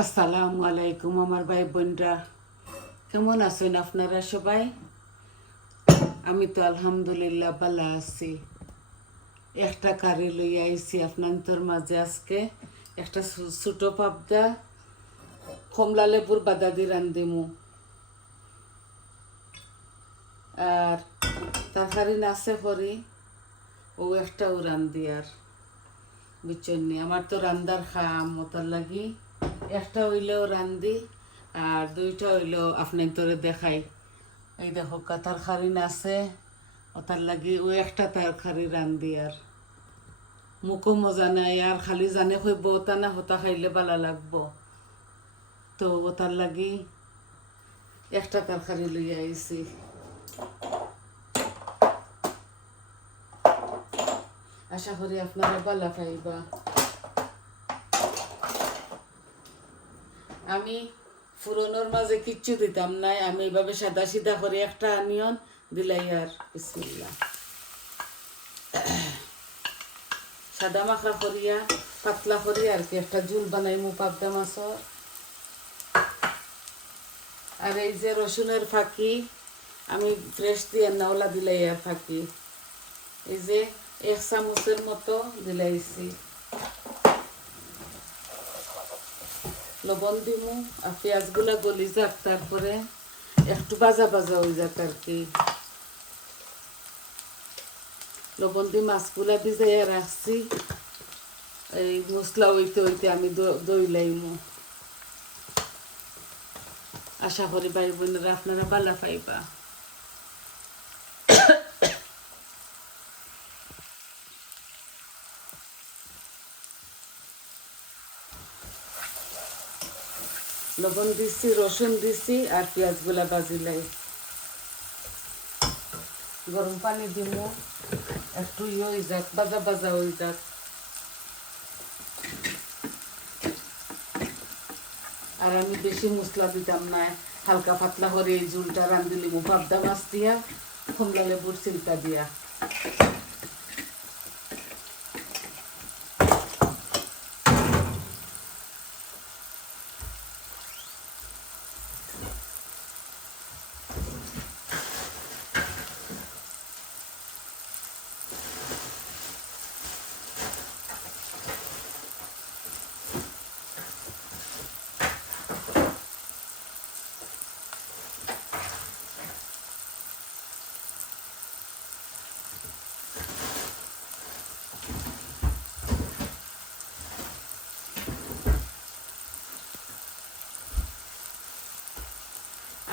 আসসালামু আলাইকুম আমার ভাই বোনরা, কেমন আছেন আপনারা সবাই? আমি তো আলহামদুলিল্লাহ ভালো আছি। একটা কারি লইয়া আইছি আপনার মাঝে আজকে। একটা ছোট পাবদা কমলা লেবুর বাদা দি রান্ধিমু, আর তরকারি নাচে করি ও একটাও রান্ধি। আর বুঝছেন নি, আমার তো রান্দার খাম ওটার লাগি একটা হইলেও রান্ধি আর দুইটা হইলেও আপনার তোরে দেখাই। এই দেখো তরকারি আছে ওটার লাগি ও একটা তরকারি রান্ধি। আর মুখও মজা নাই, আর খালি জানে হইব ওটা না হতা খাইলে ভালো লাগবো, তো ওটার লাগি একটা তরকারি লইয়া আইছি। আশা করি আপনারা ভালো পাইবা। আমি ফুরনোর মাঝে কিচ্ছু দিতাম নাই, আমি এইভাবে সাদা সিধা করে একটা আনিয়ন দিলাই। আর বিসমিল্লাহ, সাদা মাখা করিয়া পাতলা করিয়া আর কি একটা ঝুল বানাইমু পাবদা মাছর। আর এই যে রসুনের ফাঁকি আমি ফ্রেশ দিয়ে নাওলা দিলাই, আর ফাঁকি এই যে 1 চামচের মতো দিলাইছি। লবণ দিমু আর পেঁয়াজগুলা গলি যাক, তারপরে একটু ভাজা ভাজা হয়ে যাক আর কি। লবণ দিয়ে মাছগুলা ভিজাইয়া রাখছি, এই মশলা হইতে হইতে আমি দই লাইমু। আশা করি ভাই বোনেরা আপনারা ভালো পাইবা। লবণ দিছি, রসুন দিছি আর পেঁয়াজগুলা বাজিলাই। গরম পানি দিমু, একটু হয়ে যাক, ভাজা ভাজা হয়ে যাক। আর আমি বেশি মশলা দিতাম না, হালকা পাতলা করে এই ঝুলটা রান্ধিলিমু পাবদা মাছ দিয়া কমলা লেবুর চিন্তা দিয়া।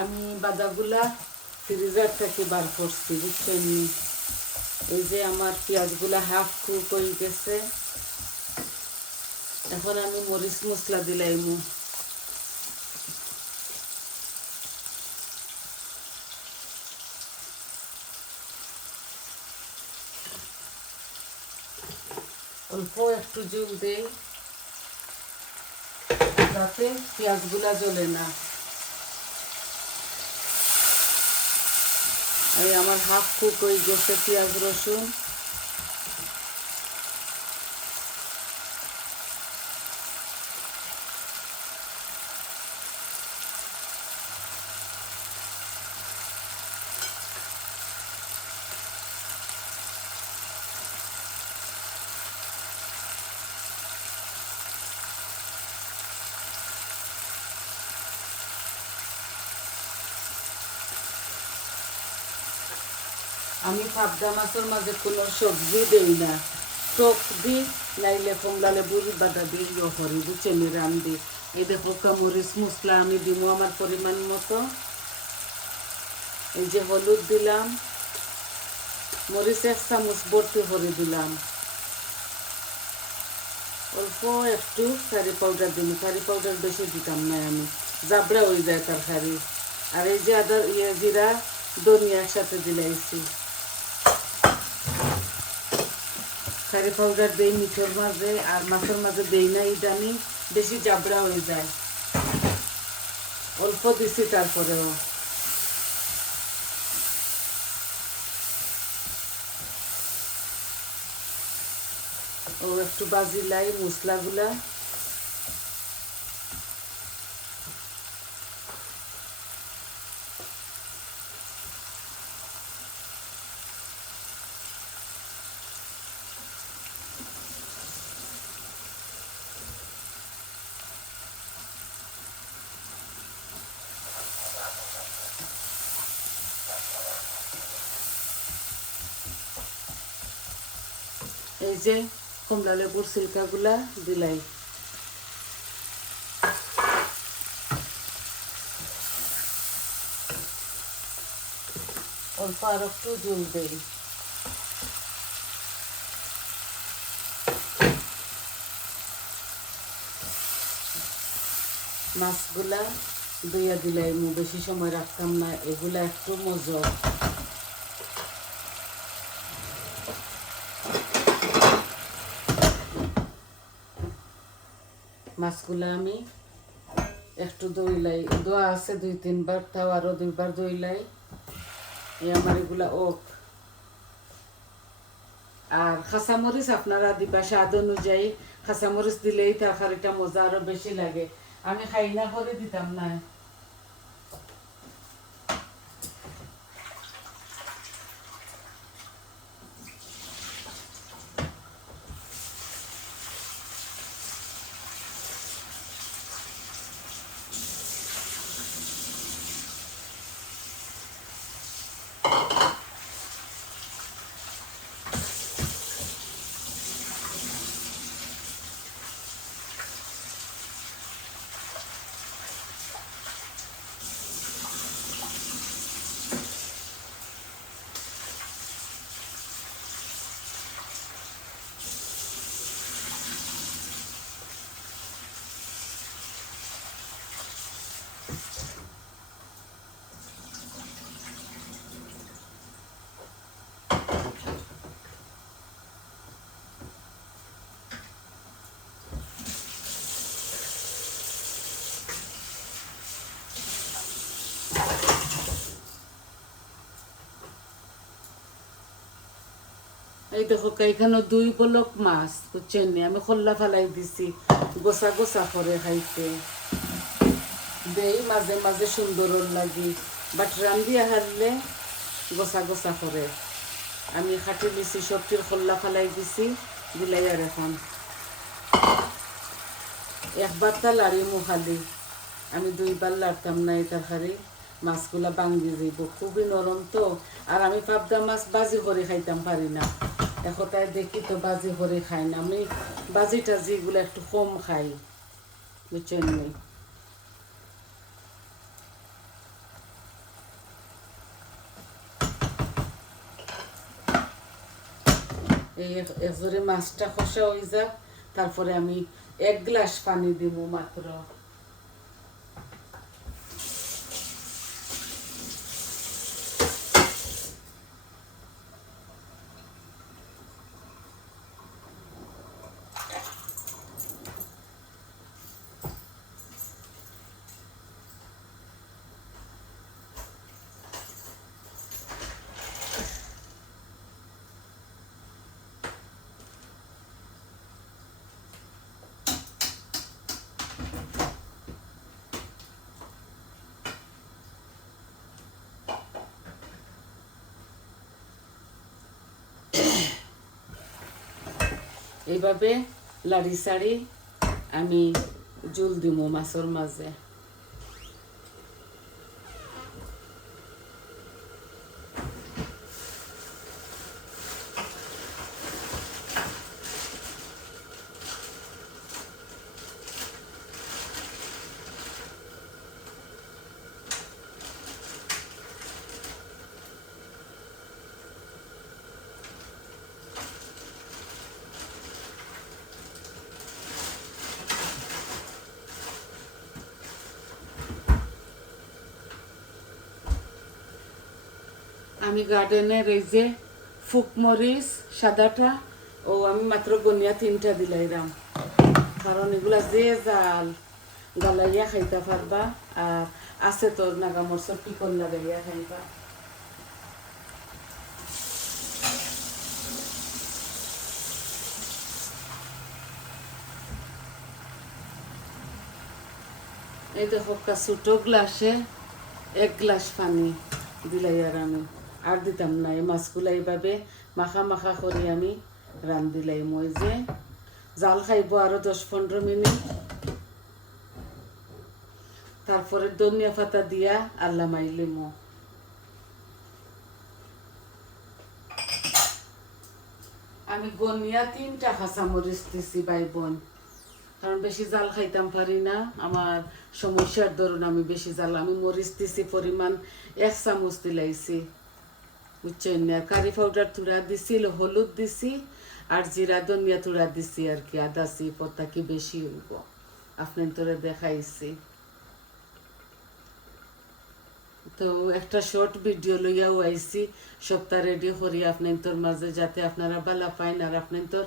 আমি বাদাগুলা ফ্রিজার থেকে বার করছি, বুঝছেন। এই যে আমার পেঁয়াজগুলা হাফ কুক হয়ে গেছে। এখন আমি মরিচ মশলা দিলাইমু। অল্প একটু জল দেই যাতে পেঁয়াজগুলা জ্বলে না। এই আমার হাফ কুক হয়ে গেছে পেঁয়াজ রসুন। আমি পাবদা মাছের মাঝে কোনো সবজি দেই না, টক দিই নাইলে কমলা লেবুর বাদা দিয়ে ইয়ে করি, বুঝছেন, রান্ধি। এই দেখো মরিচ মশলা আমি দিব আমার পরিমাণ মতো। এই যে হলুদ দিলাম, মরিচ 1 চামচ ভর্তি করে দিলাম। অল্প একটু কারি পাউডার দিন, কারি পাউডার বেশি দিতাম না, আমি জাবড়া হয়ে যায় তরকারি। আর এই যে আদা জিরা ধনিয়া একসাথে দিলাইছি। কারি পাউডার দেই মিঠের মাঝে, আর মাছের মাঝে দেই না, ইদানি বেশি জাবড়া হয়ে যায়। অল্প দিছি তারপরেও। ও একটু বাজিলাই মশলাগুলা। এই যে কমলা লেবুর সিল্কাগুলা দিলাই, অল্প আর একটু জল দেই। মাছগুলা ধুইয়া দিলাই, বেশি সময় রাখতাম না, এগুলা একটু মজো। মাছগুলা আমি একটু দইলাই, দোয়া আছে 2-3 বার, তাও আরো 2 বার দইলাই। এই আমার এগুলা ওক। আর কাঁচামরিচ আপনারা দিবা স্বাদ অনুযায়ী, কাঁচামরিচ দিলেই তরকারিটা মজা আরো বেশি লাগে। আমি খাই না করে দিতাম না। এই দেখো এখানে 2 বলক মাছ, বুঝছেন নি? আমি খোল্লা ফেলাই দিছি, গোসা গোসা করে খাইতে দেই, মাঝে মাঝে সুন্দর লাগি, বাট রান্ধিয়া হারলে গোসা গোসা করে। আমি খাটি দিছি, সবটির খোল্লা ফেলাই দিছি, দিলাই। আর এখন একবার তা লাড়িমু খালি, আমি 2 বার লাড়তাম না এই তরকারি। মাছগুলা ভাঙ্গি যাইব, খুবই নরম তো। আর আমি পাবদা মাছ বাজি করে খাইতাম পারি না, এখন তাই দেখি তো বাজি করে খাই না আমি, বাজি টাজি এগুলো একটু কম খাই, বুঝছেন নি? এই একজোরে মাছটা কষা হয়ে যাক, তারপরে আমি 1 গ্লাস পানি দিব মাত্র। এইভাবে লাড়ি সাড়ি আমি জল দিব মাছের মাঝে। আমি গার্ডেনের এই যে ফুকমরিচ সাদাটা, ও আমি মাত্র গনিয়া 3টা দিলাইরাম, কারণ এগুলা যে জাল গালাইয়া খাইতে পারবা, আর আছে তোর নাগামরচর পিকল লাগাইয়া খাইবা। এই দেখো ছোট গ্লাসে 1 গ্লাস পানি দিলাই। আর আমি আর দিতাম না, এই মাছগুলা এইভাবে মাখা মাখা করে আমি রান্ধিলাই। মই যে জাল খাইব আরো 10-15 মিনিট, তারপরে ধনিয়া পাতা দিয়া আল্লা মাইলিমো। আমি গনিয়া 3টা কাঁচামরিচ দিছি ভাই বোন, কারণ বেশি জাল খাইতাম পারি না, আমার সমস্যার ধরুন আমি বেশি জাল, আমি মরিচ দিছি পরিমাণ 1 চামচ দিলাইছি, বুঝছেন না। কারি পাউডার তুড়া দিছি, হলুদ দিছি, আর জিরা ধনিয়া তুড়া দিছি আর কি, আদাছি পত্তা কি বেশি হইব আপনার তোরে দেখাইছি। তো একটা শর্ট ভিডিও লইয়াও আইছি, সপ্তাহ রেডি করি আপনার তোর মাঝে, যাতে আপনারা বালা পাইন আর আপনার তোর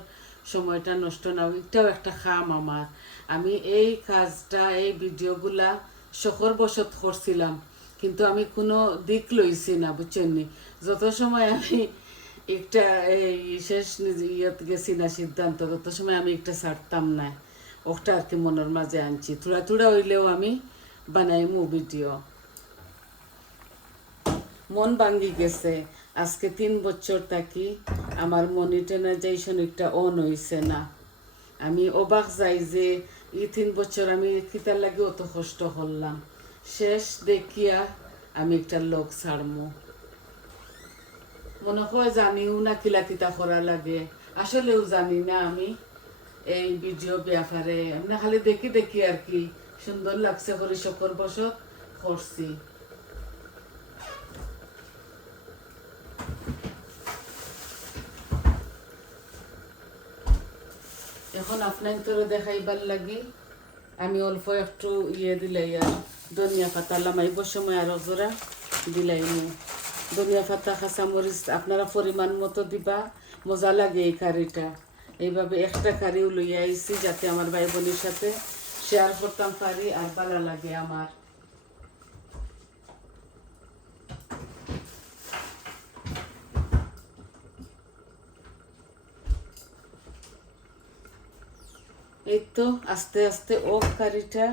সময়টা নষ্ট না হয়। এটাও একটা খাম আমার, আমি এই কাজটা এই ভিডিওগুলা শখর বশত করছিলাম, কিন্তু আমি কোনো দিক লইছি না, বুঝছেন নি। যত সময় আমি একটা এই শেষ ইয়েত গেছি না সিদ্ধান্ত, তত সময় আমি একটা ছাড়তাম না, ওটা আর কি মনের মাঝে আনছি, থোড়া থোড়া হইলেও আমি বানাইমু ভিডিও। মন ভাঙ্গি গেছে, আজকে 3 বছর থাকি আমার মনিটাইজেশন একটা অন হইছে না। আমি অবাক যাই যে এই 3 বছর আমি কিতার লাগে অত কষ্ট করলাম, শেষ দেখিয়া আমি একটা লোক ছাড়মু। মনে হয় জানিও না কিলা কিতা করা লাগে, আসলেও জানি না আমি এই ভিডিও ব্যাপারে, আমি খালি দেখি দেখি আর কি সুন্দর লাগছে করে শকর বসত করছি। এখন আপনার তোরে দেখাইবার লাগি আমি অল্প একটু দিলাই আর ধনিয়া পাতা লামাইবার সময় আরো জোড়া দিলাইমু। ধনিয়া পাতা কাঁচামরিচ আপনারা পরিমাণ মতো দিবা, মজা লাগে এই কারিটা। এইভাবে একটা কারিও লইয়া আইছি যাতে আমার ভাই বোনের সাথে শেয়ার করতাম পারি আর ভালো লাগে আমার। এই তো আস্তে আস্তে ও কারিটা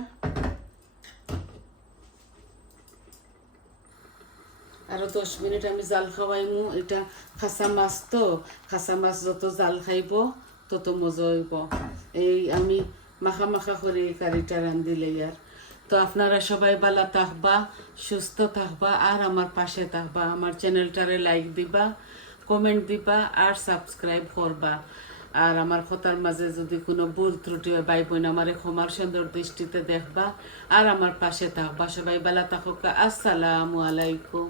আরো 10 মিনিট আমি জাল খাওয়াইমু। এটা খাসা মাছ, তো খাসা মাছ যত জাল খাইব তত মজা হইব। এই আমি মাখা মাখা করে এই কারিটা রান্ধিলে আর। তো আপনারা সবাই ভালো থাকবা, সুস্থ থাকবা, আর আমার পাশে থাকবা, আমার চ্যানেলটারে লাইক দিবা, কমেন্ট দিবা আর সাবস্ক্রাইব করবা। আর আমার কথার মাঝে যদি কোনো ভুল ত্রুটি হয় ভাই বোন আমার ক্ষমার সুন্দর দৃষ্টিতে দেখবা আর আমার পাশে থাকবা। সবাই ভালো থাকুক। আসসালামু আলাইকুম।